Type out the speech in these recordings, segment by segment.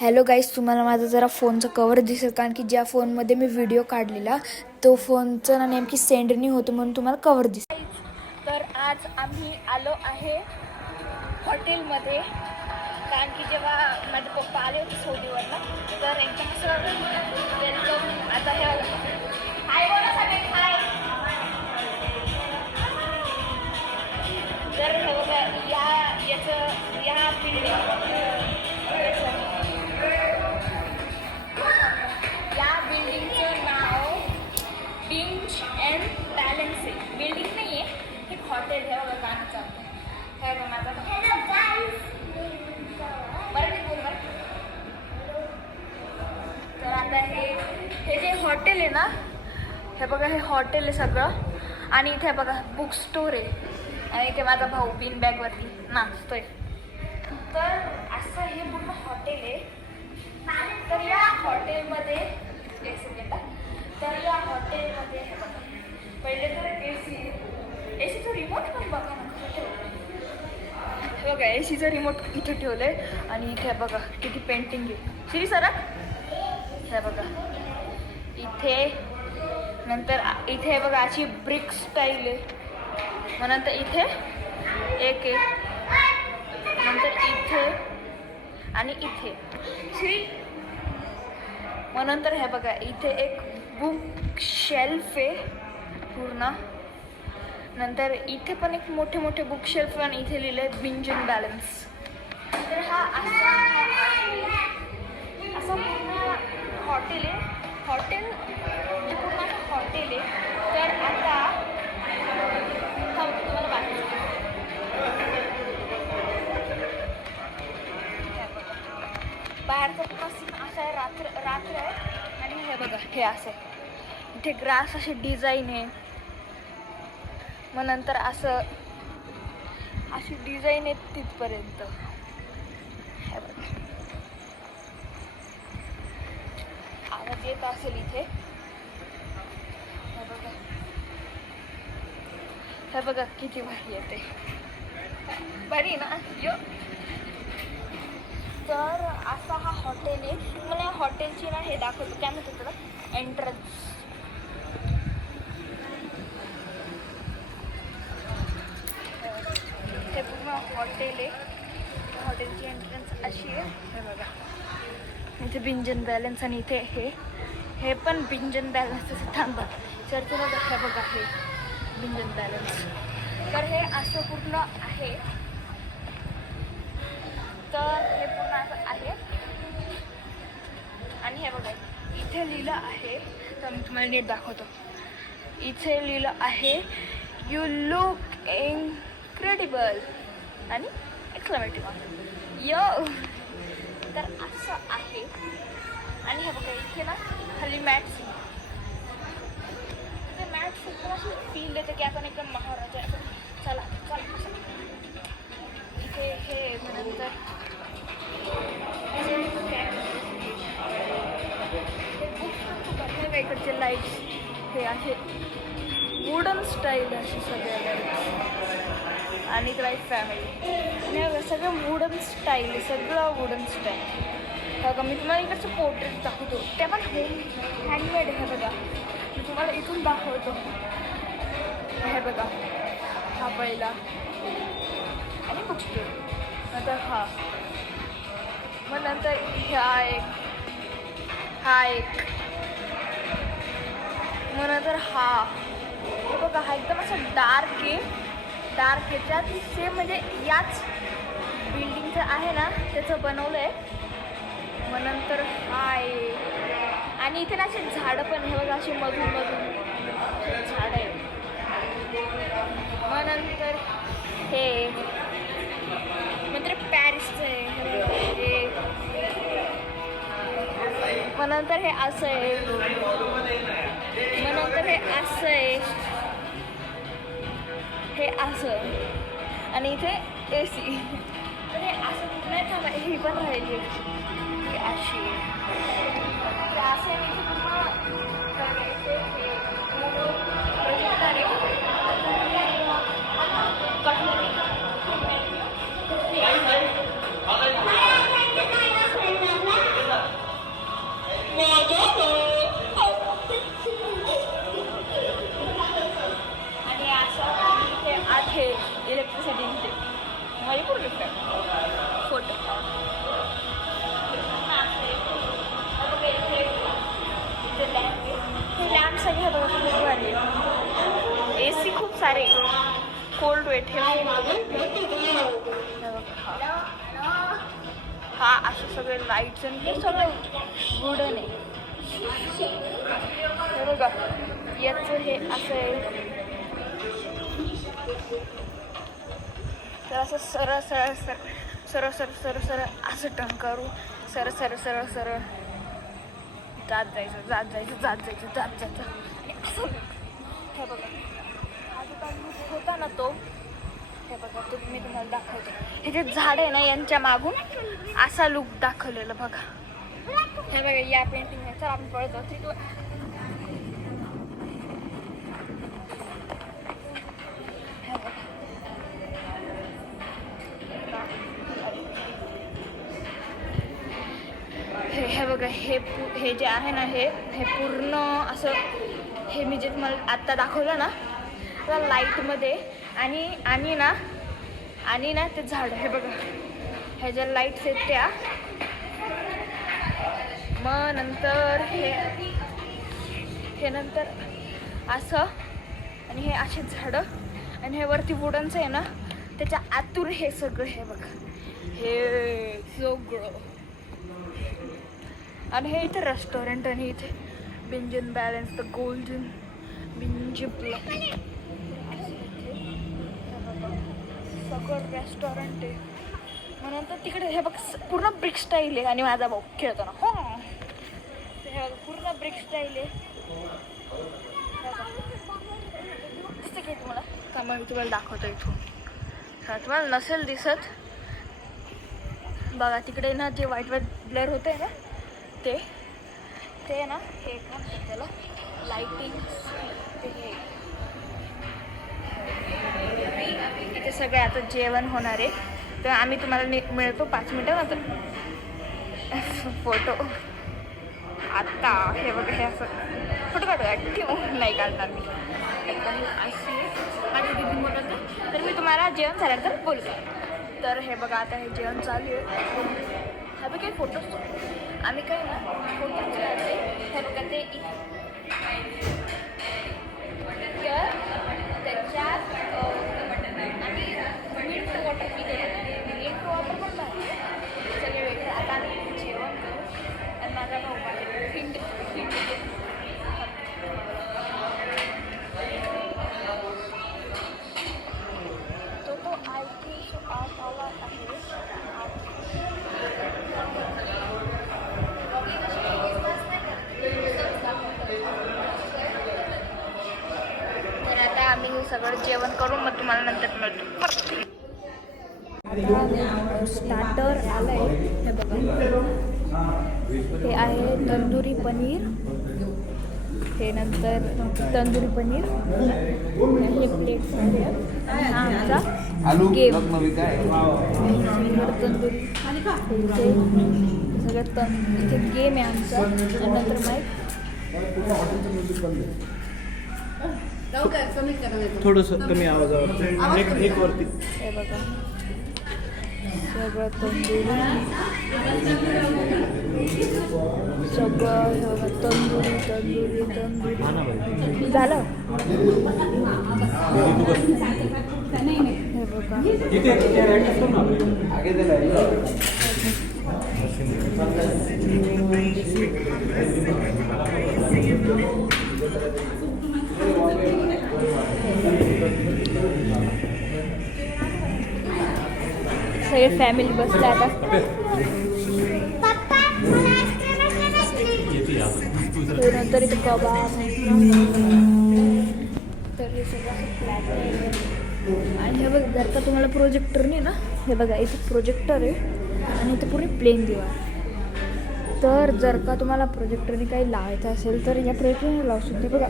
Hello गाईस, तुम्हाला माझा जरा फोनचा कवर दिसेल कारण की ज्या फोनमध्ये मी व्हिडिओ काढलेला तो फोनचं ना नेमकी सेंड नाही होतं म्हणून तुम्हाला कवर दिसेल. तर आज आम्ही आलो आहे हॉटेलमध्ये कारण की जेव्हा माझे पप्पा आले होते सोडीवर ना तर एकदम असं वेलकम. आता हे हाय बोला सगळे हाय. तर हे बघा या बिल्डिंग बिल्डिंगचं नाव बिंच अँड बॅलन्स आहे. बिल्डिंग नाही आहे, हे हॉटेल आहे. बघा गाणं हे बघा माझा मराठी बोल. तर आता हे जे हॉटेल आहे ना, हे बघा हे हॉटेल आहे सगळं. आणि इथे बघा बुक स्टोर आहे आणि इथे माझा भाऊ बिन बॅगवरती नाचतोय. तर असं हे पूर्ण हॉटेल आहे. तर या हॉटेलमध्ये एक सेकंड. तर या हॉटेलमध्ये हे बघा पहिले तर एसीचं रिमोट पण बघा ना कुठे ठेवलं. हे बघा एसीचं रिमोट इथे ठेवलं आहे आणि इथे बघा किती पेंटिंग आहे. श्री सर हे बघा इथे. नंतर इथे बघा अशी ब्रिक स्टाईल आहे. मग नंतर इथे एक आहे, नंतर इथे आणि इथे श्री. मग नंतर हे बघा इथे एक बुक शेल्फ आहे पूर्ण. नंतर इथे पण एक मोठे मोठे बुक शेल्फ आणि इथे लिहिलं आहे बिंज अँड बॅलन्स. तर हा असं पूर्ण हॉटेल आहे. हॉटेल पूर्ण हॉटेल आहे. तर आता तुम्हाला बाहेरचा पूर्ण सीन असा आहे. रात्र आहे आणि हे बघा हे असं इथे ग्रास असे डिझाईन आहे. मग नंतर असं अशी डिझाईन आहे तिथपर्यंत. हे बघा आवाज येत असेल इथे. हे बघा किती भारी येते. भारी ना यो. तर असा हा हॉटेल आहे. मला या हॉटेलची ना हे दाखवतो काय म्हणतात त्याला एंट्रन्स. हे पूर्ण हॉटेल आहे. हॉटेलची एंट्रन्स अशी आहे. हे बघा इथे बिंजन बॅलन्स आणि इथे हे पण बिंजन बॅलन्स. तसं थांबा सर तुला हे बघा हे बिंजन बॅलन्स. तर हे असं पूर्ण आहे. तर हे पूर्ण असं आहे आणि हे बघा इथे लिहिलं आहे. तर मी तुम्हाला नीट दाखवतो. इथे लिहिलं आहे यू लुक इनक्रेडिबल आणि एक्सक्लेमेटिव्ह यो. तर असं आहे. आणि हे बघा इथे ना खाली मॅट्स. ते मॅट्स एकदम अशी फील देते की आपण एकदम महाराजा चला चला असं. इथे हे नंतर इकडचे लाईट्स हे आहे वुडन स्टाईल अशी सगळ्या लाईट्स. आणि इकडे फॅमिली आणि सगळं वुडन स्टाईल आहे. सगळं वुडन स्टाईल. बघा मी तुम्हाला इकडचं पोर्ट्रेट दाखवतो. ते पण हँडमेड आहे. बघा मी तुम्हाला इथून दाखवतो. हे बघा हा पहिला आणि बुकस्टोर. नंतर हा. मग नंतर हा एक मग नंतर हा. हे बघा हा एकदम असं डार्क आहे. त्यात सेम म्हणजे याच बिल्डिंगचं आहे ना त्याचं बनवलं आहे. मग नंतर हा आहे आणि इथे ना असे झाडं पण हे बघा असे मधून झाडं आहे. मग नंतर हे नंतर पॅरिसचं आहे. मग नंतर हे असं आहे. मग नंतर हे असं आहे. हे असं आणि इथे AC. तर हे असं नाही थांबा ही पण राहिली ही अशी. असं इथे कोल्ड वेट हे हा असं सगळे लाईट्स आणि हे सगळं वुडन आहे. हे बघा याचं हे असं आहे. तर असं सरळ सरळ सरळ सरळ सरळ सरळ सरळ असं टर्न करू. सरळ सरळ सरळ सरळ जात जायचं जात जायचं जात जायचं जात जायचं असं. हे बघा आजूबाजू होता ना तो. हे बघा मी तुम्हाला दाखवते. हे जे झाड आहे ना यांच्या मागून असा लुक दाखवलेला बघा. हे बघा या पेंटिंग आहे. चल आपण पळतो तिथून. हे बघा हे जे आहे ना हे पूर्ण असं हे मी जे तुम्हाला आत्ता दाखवलं ना त्या लाईटमध्ये आणि ना ते झाड. हे बघा ह्या ज्या लाईट्स आहेत त्या. मग नंतर हे नंतर असं आणि हे असे झाडं आणि हे वरती वुडनचं आहे ना त्याच्या आतून हे सगळं. हे बघा हे सगळं. आणि हे इथे रेस्टॉरंट आणि इथे बिंजन बॅलन्स द गोल्डन बिंजिबला सगळं रेस्टॉरंट आहे. मग नंतर तिकडे हे बघ पूर्ण ब्रिक स्टाईल आहे. आणि माझा भाऊ खेळतो ना हो हे पूर्ण ब्रिक स्टाईल आहे. दिसतं की तुम्हाला का मग तुम्हाला दाखवतो इथून. तुम्हाला नसेल दिसत बघा तिकडे ना जे व्हाईट ब्लर होते ना ते ना हे काम त्याला लाईटिंग ते हे. इथे सगळे आता जेवण होणार आहे. तर आम्ही तुम्हाला मिळतो 5 मिनिटानंतर फोटो. आत्ता हे बघा हे असं फोटो काढूया ठेवून नाही काढणार मी एकदम अशी माझी दिदी बोलत. तर मी तुम्हाला जेवण झाल्यानंतर बोलतो. तर हे बघा आता हे जेवण चालू आहे. हा बघ काही फोटोज आम्ही काय ना फोटोज काढते. हे बघा ते त्याच्यात आम्ही मिंट वॉटर पितो. मिंट वॉटर पण भारी सगळे वेगळे. आता आम्ही जेवण करू आणि माझा भाऊ हिंड तो आय थिंक आला आहे. तर आता आम्ही हे सगळं जेवण करून मग तुम्हाला नंतर मिळतो. स्टार्टर आलं आहे. हे बघा हे आहे तंदुरी पनीर. हे नंतर तंदुरी पनीर हे प्लेट हा आमचा गेम तंदुरी सगळं इथे गेम आहे आमचा. आणि नंतर थोडंसं कमी आवाजावर एक वरती. हे बघा सगळं तंदुरी सगळं तंदुरी तंदुरी तंदुरी झालं. हे बघा सगळे फॅमिली बसले आता. नंतर इथे कबाब तर हे सगळं फ्लॅट आहे. आणि हे बघ जर का तुम्हाला प्रोजेक्टर नाही ना हे बघा इथे प्रोजेक्टर आहे आणि इथे पूर्ण प्लेन दिवा. तर जर का तुम्हाला प्रोजेक्टरने काही लावायचं असेल तर या प्रोजेक्टरने लावू शकते. बघा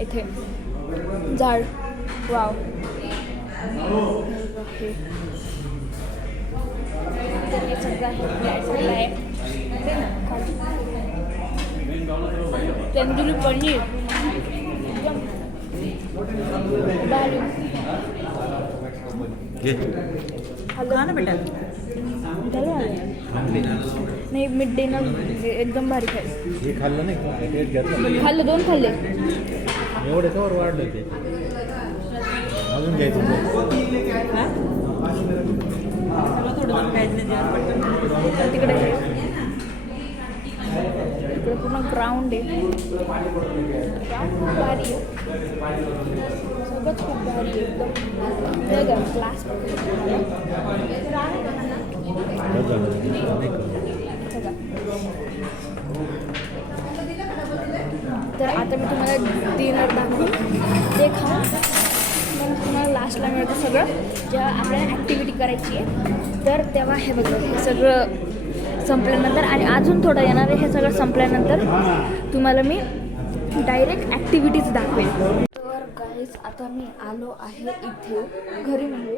इथे झाड वाव हे तर हे सगळं आहे. तंदुरी पनीर भारी ना बेटा नाही मिड डे ना एकदम भारी खायचं. खाल्लं नाही खाल्लं 2 खाल्ले एवढे कवर वाढले ते अजून घ्यायचं तर तिकडे इकडे पूर्ण ग्राउंड आहे. ग्राउंड खूप भारी आहे, सगळंच खूप भारी आहे एकदम. क्लास तर आता मी तुम्हाला डिनर दाखवून ते खाऊन मग तुम्हाला लास्टला मिळतं सगळं जेव्हा आपल्याला ॲक्टिव्हिटी करायची आहे. तर तेव्हा हे बघा हे सगळं संपल्यानंतर आणि अजून थोडं येणार आहे. हे सगळं संपल्यानंतर तुम्हाला मी डायरेक्ट ॲक्टिव्हिटीज दाखवेल. तर गाईज आता मी आलो आहे इथे घरी म्हणजे.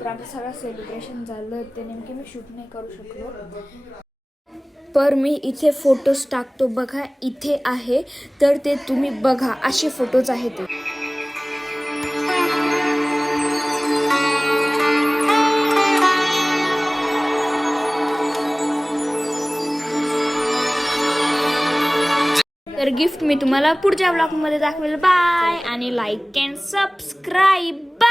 तर आमचं सगळं सेलिब्रेशन झालं ते नेमके मी शूट नाही करू शकलो. पर मी इथे फोटोज टाकतो बघा, इथे आहे तर ते तुम्ही बघा, असे फोटोज आहेत ते. तर गिफ्ट मी तुम्हाला पुढच्या ब्लॉगमध्ये दाखवेल. बाय आणि लाईक अँड सबस्क्राईब.